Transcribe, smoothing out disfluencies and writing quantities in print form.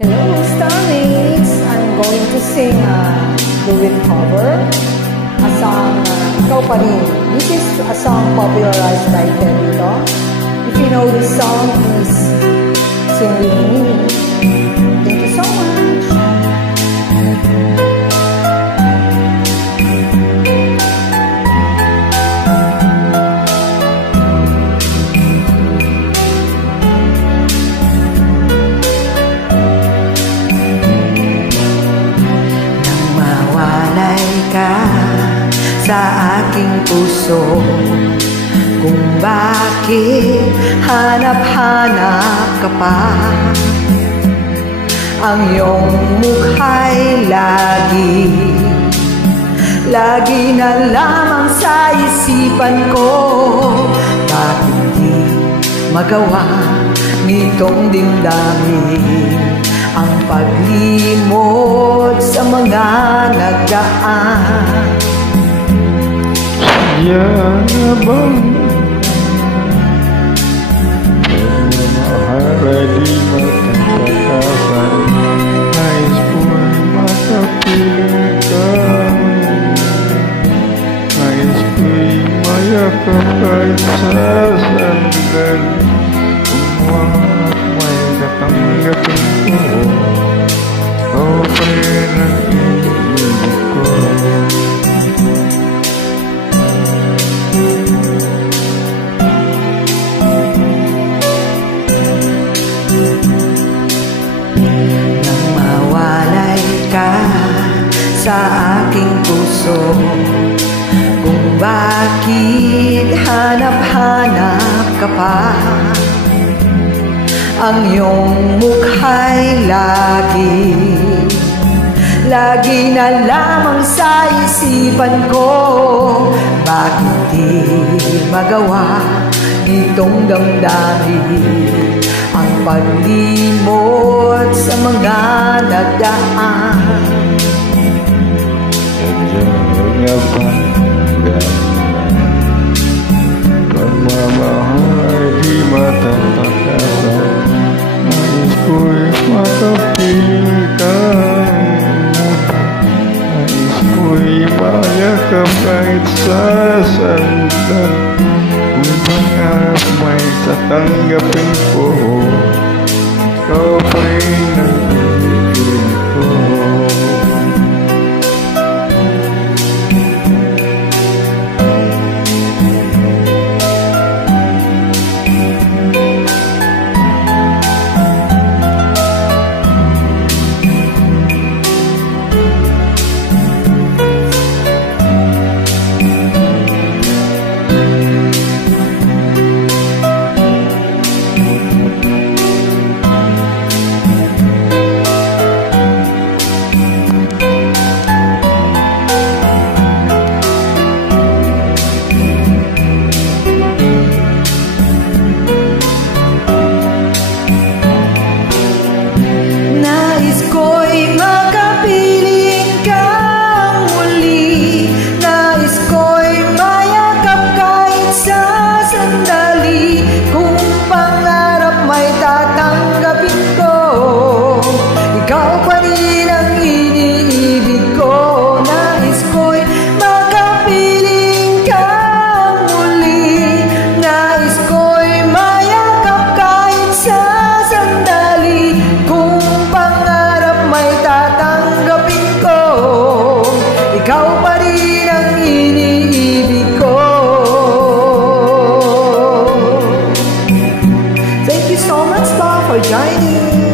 Hello, Starmates! I'm going to sing a duet cover, a song, Ikaw Pa Rin. This is a song popularized by Tevito. If you know this song, please sing with me. Thank you so much! Sa aking puso, kung bakit hanap-hanap ka pa. Ang iyong mukha'y lagi na lamang sa isipan ko. Bakit di magawa nitong dimdamin ang paglimot sa mga nagdaan? Yan na bang pagmamahal ay di matagtakasan? Nais ko'y makapiling ka, nais ko'y mayakap kahit sa sandali. Kung may katanggapin ko, ikaw pa rin ang iniibig ko. Sa aking puso, kung bakit hanap-hanap ka pa. Ang iyong mukha'y lagi na lamang sa isipan ko. Bakit di magawa itong damdamin ang paglimot sa mga nagdaan? Nga ba pagmamahal ay di matatakasan? Nais ko'y makapiling ka, nais ko'y mayakap kahit sa sandali. Kung pangarap may tatanggapin ko, ikaw pa rin ang iniibig ko. Ikaw pa rin ang iniibig ko. Thank you so much, Pa, for joining.